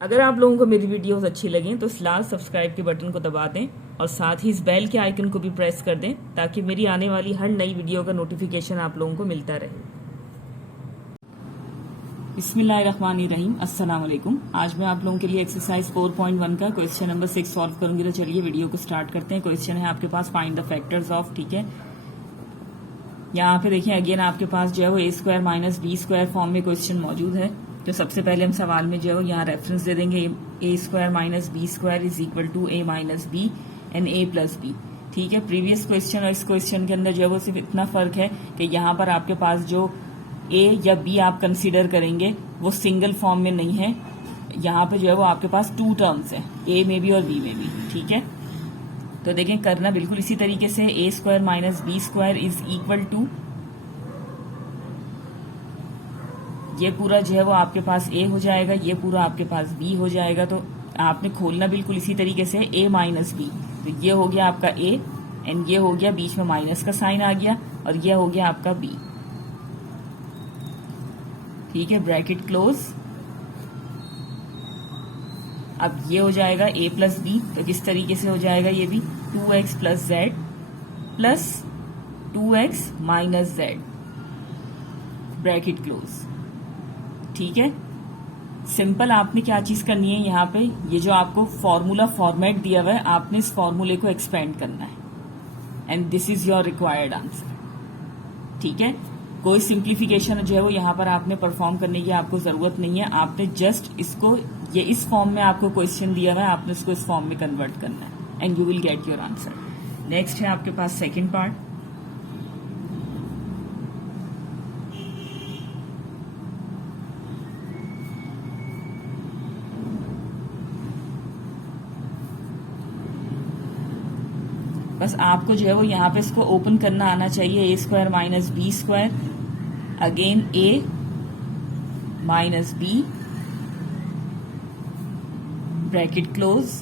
अगर आप लोगों को मेरी वीडियोस अच्छी लगें तो इस लाल सब्सक्राइब के बटन को दबा दें और साथ ही इस बेल के आइकन को भी प्रेस कर दें ताकि मेरी आने वाली हर नई वीडियो का नोटिफिकेशन आप लोगों को मिलता रहे। बिस्मिल्लाहिर्रहमानिर्रहीम, अस्सलाम वालेकुम। आज मैं आप लोगों के लिए एक्सरसाइज 4.1 का क्वेश्चन नंबर 6 सॉल्व करूंगी। तो चलिए वीडियो को स्टार्ट करते हैं। क्वेश्चन है आपके पास फाइंड द फैक्टर्स ऑफ, ठीक है। यहाँ पे देखिए अगेन आपके पास जो है वो a² माइनस b² फॉर्म में क्वेश्चन मौजूद है। तो सबसे पहले हम सवाल में जो है यहाँ रेफरेंस दे देंगे a² minus b² is equal to a minus B and a plus B, ठीक है। प्रीवियस क्वेश्चन और इस क्वेश्चन के अंदर जो है वो सिर्फ इतना फर्क है कि यहाँ पर आपके पास जो a या b आप कंसीडर करेंगे वो सिंगल फॉर्म में नहीं है। यहाँ पे जो है वो आपके पास टू टर्म्स है, a में भी और b में भी, ठीक है। तो देखें करना बिल्कुल इसी तरीके से a² minus b² is equal to, ये पूरा जो है वो आपके पास a हो जाएगा, ये पूरा आपके पास b हो जाएगा। तो आपने खोलना बिल्कुल इसी तरीके से a माइनस बी। तो ये हो गया आपका a एंड ये हो गया, बीच में माइनस का साइन आ गया और ये हो गया आपका b, ठीक है। Bracket close. अब ये हो जाएगा a प्लस बी। तो किस तरीके से हो जाएगा ये भी 2x plus Z plus 2x minus Z, bracket close, ठीक है। सिंपल आपने क्या चीज करनी है, यहाँ पे ये जो आपको फॉर्मूला फॉर्मेट दिया हुआ है आपने इस फॉर्मूले को एक्सपेंड करना है and this is your required answer, ठीक है। कोई सिंप्लीफिकेशन जो है वो यहाँ पर आपने परफॉर्म करने की आपको जरूरत नहीं है। आपने जस्ट इसको, ये इस फॉर्म में आपको क्वेश्चन दिया हुआ है, आपने इसको इस फॉर्म में कन्वर्ट करना है and you will get your answer. Next है आपके पास सेकेंड पार्ट। बस आपको जो है वो यहाँ पे इसको ओपन करना आना चाहिए। a² minus b² again a minus b, bracket close,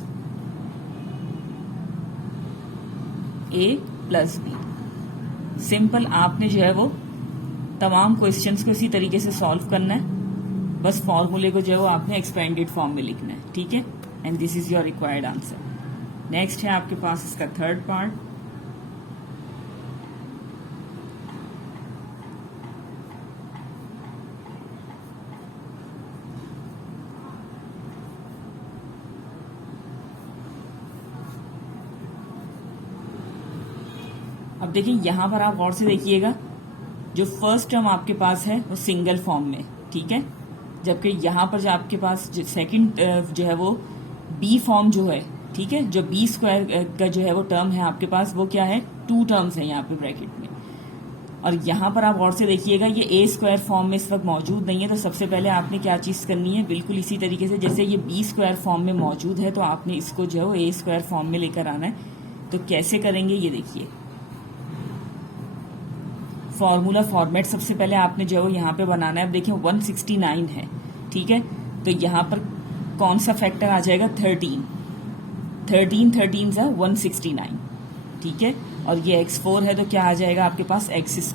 a plus b। Simple आपने जो है वो तमाम क्वेश्चंस को इसी तरीके से सॉल्व करना है। बस फॉर्मूले को जो है वो आपने एक्सपेंडेड फॉर्म में लिखना है, ठीक है। And this is your required answer. Next है आपके पास इसका थर्ड पार्ट। अब देखिए यहाँ पर आप गौर से देखिएगा, जो फर्स्ट टर्म आपके पास है वो सिंगल फॉर्म में, ठीक है। जबकि यहाँ पर जो आपके पास जो सेकंड जो है वो बी फॉर्म जो है, ठीक है, जो b² का जो है वो टर्म है आपके पास वो क्या है, टू टर्म्स है यहाँ पे ब्रैकेट में। और यहाँ पर आप गौर से देखिएगा ये a² फॉर्म में इस वक्त मौजूद नहीं है। तो सबसे पहले आपने क्या चीज करनी है, बिल्कुल इसी तरीके से जैसे ये b² फॉर्म में मौजूद है तो आपने इसको जो है वो a² फॉर्म में लेकर आना है। तो कैसे करेंगे ये देखिए, फॉर्मूला फॉर्मेट सबसे पहले आपने जो है यहाँ पे बनाना है। अब देखिए 169 है, ठीक है। तो यहाँ पर कौन सा फैक्टर आ जाएगा, 13 13 है 169, ठीक है। और ये x4 है तो क्या आ जाएगा आपके पास x²,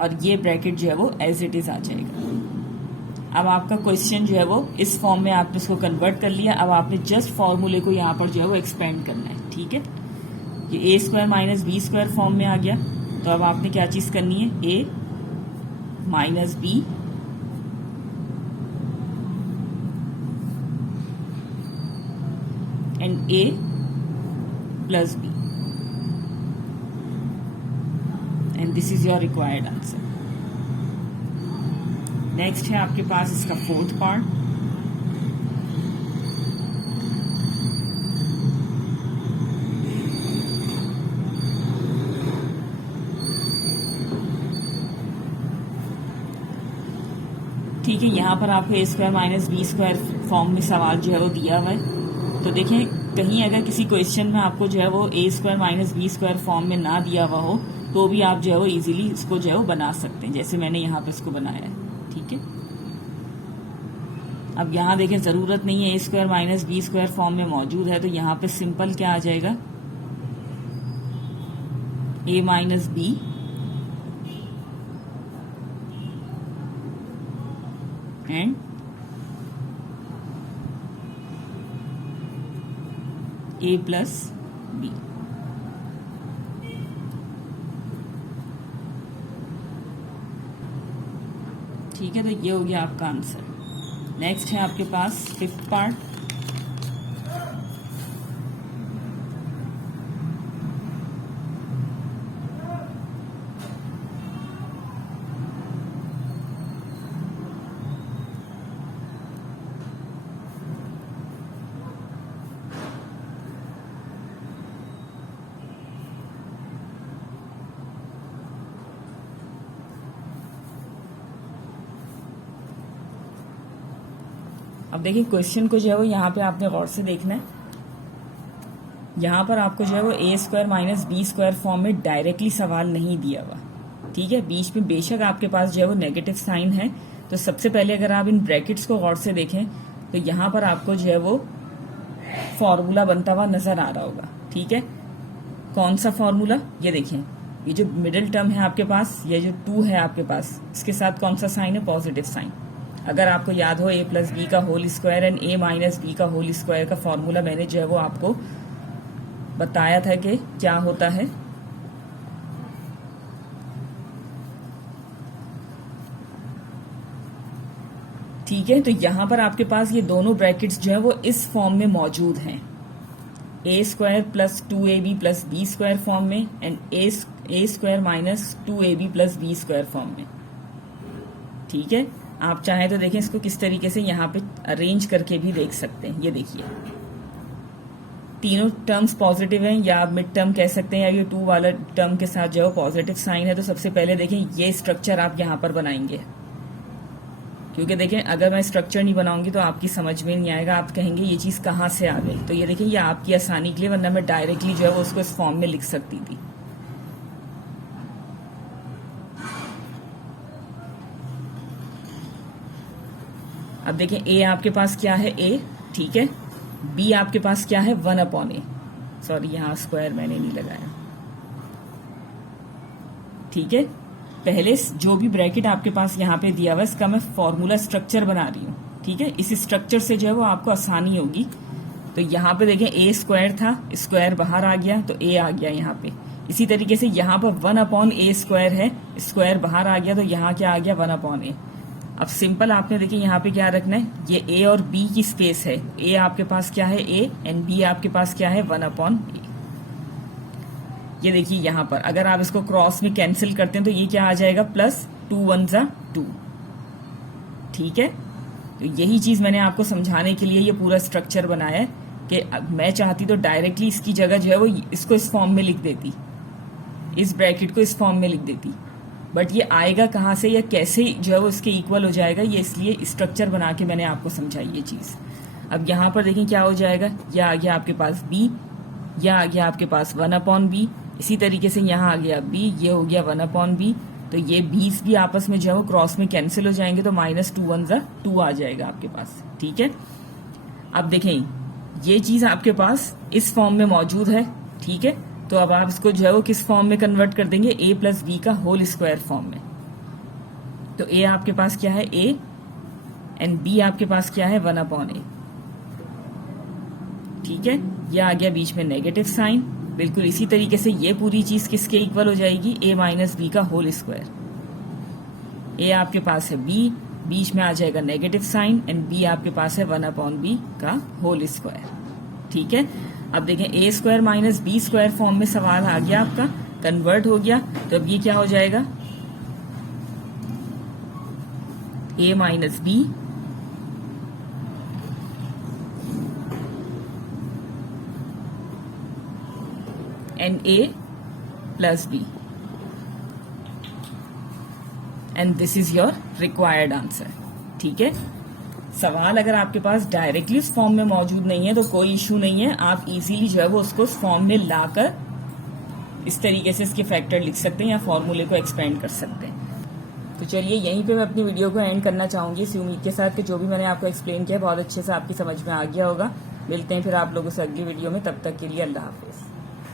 और ये ब्रैकेट जो है वो एज इट इज आ जाएगा। अब आपका क्वेश्चन जो है वो इस फॉर्म में आपने इसको कन्वर्ट कर लिया। अब आपने जस्ट फॉर्मूले को यहाँ पर जो है वो एक्सपेंड करना है, ठीक है। ये a² माइनस b² फॉर्म में आ गया। तो अब आपने क्या चीज करनी है, a minus b and a plus b and this is your required answer. Next है आपके पास इसका फोर्थ पार्ट। ठीक है, यहाँ पर आपको a² माइनस b² फॉर्म में सवाल जो है वो दिया हुआ है। तो देखें कहीं अगर किसी क्वेश्चन में आपको जो है वो a² माइनस b² फॉर्म में ना दिया हुआ हो तो भी आप जो है वो इजीली इसको जो है वो बना सकते हैं, जैसे मैंने यहाँ पे इसको बनाया है, ठीक है। अब यहाँ देखें जरूरत नहीं है, a² माइनस b² फॉर्म में मौजूद है। तो यहाँ पे सिंपल क्या आ जाएगा, a minus B and A plus B. ठीक है, तो ये हो गया आपका आंसर। नेक्स्ट है आपके पास फिफ्थ पार्ट। अब देखिए क्वेश्चन को जो है वो यहाँ पे आपने गौर से देखना है। यहाँ पर आपको जो है वो a square minus b square form में डायरेक्टली सवाल नहीं दिया हुआ, ठीक है। बीच में बेशक आपके पास जो है वो नेगेटिव साइन है, तो सबसे पहले अगर आप इन ब्रैकेट्स को गौर से देखें तो यहाँ पर आपको जो है वो फॉर्मूला बनता हुआ नजर आ रहा होगा, ठीक है। कौन सा फॉर्मूला? ये देखें, ये जो मिडिल टर्म है आपके पास, ये जो 2 है आपके पास, इसके साथ कौन सा साइन है? Positive sign. अगर आपको याद हो ए प्लस बी का whole square and A minus B का होल स्क्वायर का फॉर्मूला मैंने जो है वो आपको बताया था कि क्या होता है। ठीक है, तो यहां पर आपके पास ये दोनों ब्रैकेट्स जो है वो इस फॉर्म में मौजूद हैं, a square plus 2ab plus b square form में and a square minus 2ab plus b square form में। ठीक है, आप चाहें तो देखें इसको किस तरीके से यहाँ पे अरेंज करके भी देख सकते हैं। ये देखिए, तीनों टर्म्स पॉजिटिव हैं, या आप मिड टर्म कह सकते हैं, या ये 2 वाला टर्म के साथ जो है पॉजिटिव साइन है। तो सबसे पहले देखें ये स्ट्रक्चर आप यहाँ पर बनाएंगे, क्योंकि देखें अगर मैं स्ट्रक्चर नहीं बनाऊंगी तो आपकी समझ में नहीं आएगा, आप कहेंगे ये चीज कहाँ से आ गई। तो ये देखें, ये आपकी आसानी के लिए, वरना मैं डायरेक्टली जो है वो उसको इस फॉर्म में लिख सकती थी। अब देखें ए आपके पास क्या है? ए, ठीक है। बी आपके पास क्या है? 1/a। सॉरी, यहां स्क्वायर मैंने नहीं लगाया, ठीक है। पहले जो भी ब्रैकेट आपके पास यहाँ पे दिया हुआ है, इसका मैं फॉर्मूला स्ट्रक्चर बना रही हूँ, ठीक है। इस स्ट्रक्चर से जो है वो आपको आसानी होगी। तो यहाँ पे देखें ए स्क्वायर था, स्क्वायर बाहर आ गया तो ए आ गया यहाँ पे। इसी तरीके से यहाँ पर 1/a स्क्वायर है, स्क्वायर बाहर आ गया तो यहाँ क्या आ गया? 1/a। अब सिंपल आपने देखिए यहाँ पे क्या रखना है, ये ए और बी की स्पेस है। ए आपके पास क्या है? ए, एंड बी आपके पास क्या है? 1/a। ये देखिए यहाँ पर अगर आप इसको क्रॉस में कैंसिल करते हैं तो ये क्या आ जाएगा? प्लस 2 1 जा 2, ठीक है। तो यही चीज मैंने आपको समझाने के लिए ये पूरा स्ट्रक्चर बनाया है कि मैं चाहती तो डायरेक्टली इसकी जगह जो है वो इसको इस फॉर्म में लिख देती, इस ब्रैकेट को इस फॉर्म में लिख देती, बट ये आएगा कहाँ से या कैसे जो है वो इसके इक्वल हो जाएगा, ये इसलिए स्ट्रक्चर बना के मैंने आपको समझाई ये चीज। अब यहाँ पर देखें क्या हो जाएगा, ये आ गया आपके पास b, यह आ गया आपके पास 1/b। इसी तरीके से यहाँ आ गया b, ये हो गया 1/b। तो ये 20 भी आपस में जो है वो क्रॉस में कैंसिल हो जाएंगे, तो माइनस 2 1 जा 2 आ जाएगा आपके पास, ठीक है। अब देखें ये चीज आपके पास इस फॉर्म में मौजूद है, ठीक है। तो अब आप इसको जो है वो किस फॉर्म में कन्वर्ट कर देंगे? a प्लस बी का होल स्क्वायर फॉर्म में। तो a आपके पास क्या है? a, एंड b आपके पास क्या है? 1/a, ठीक है। ये आ गया बीच में नेगेटिव साइन। बिल्कुल इसी तरीके से ये पूरी चीज किसके इक्वल हो जाएगी? a माइनस बी का होल स्क्वायर। a आपके पास है b, बीच में आ जाएगा नेगेटिव साइन, एंड b आपके पास है 1/b का होल स्क्वायर, ठीक है। अब देखें a square minus b square form में सवाल आ गया आपका, कन्वर्ट हो गया। तो अब ये क्या हो जाएगा? A minus B and a plus b, and this is your required answer, ठीक है। सवाल अगर आपके पास डायरेक्टली उस फॉर्म में मौजूद नहीं है तो कोई इशू नहीं है, आप इजीली जो है वो उसको उस फॉर्म में लाकर इस तरीके से इसके फैक्टर लिख सकते हैं या फॉर्मूले को एक्सपेंड कर सकते हैं। तो चलिए यहीं पे मैं अपनी वीडियो को एंड करना चाहूंगी, इसी उम्मीद के साथ कि जो भी मैंने आपको एक्सप्लेन किया बहुत अच्छे से आपकी समझ में आ गया होगा। मिलते हैं फिर आप लोगों से अगली वीडियो में, तब तक के लिए अल्लाह हाफिज।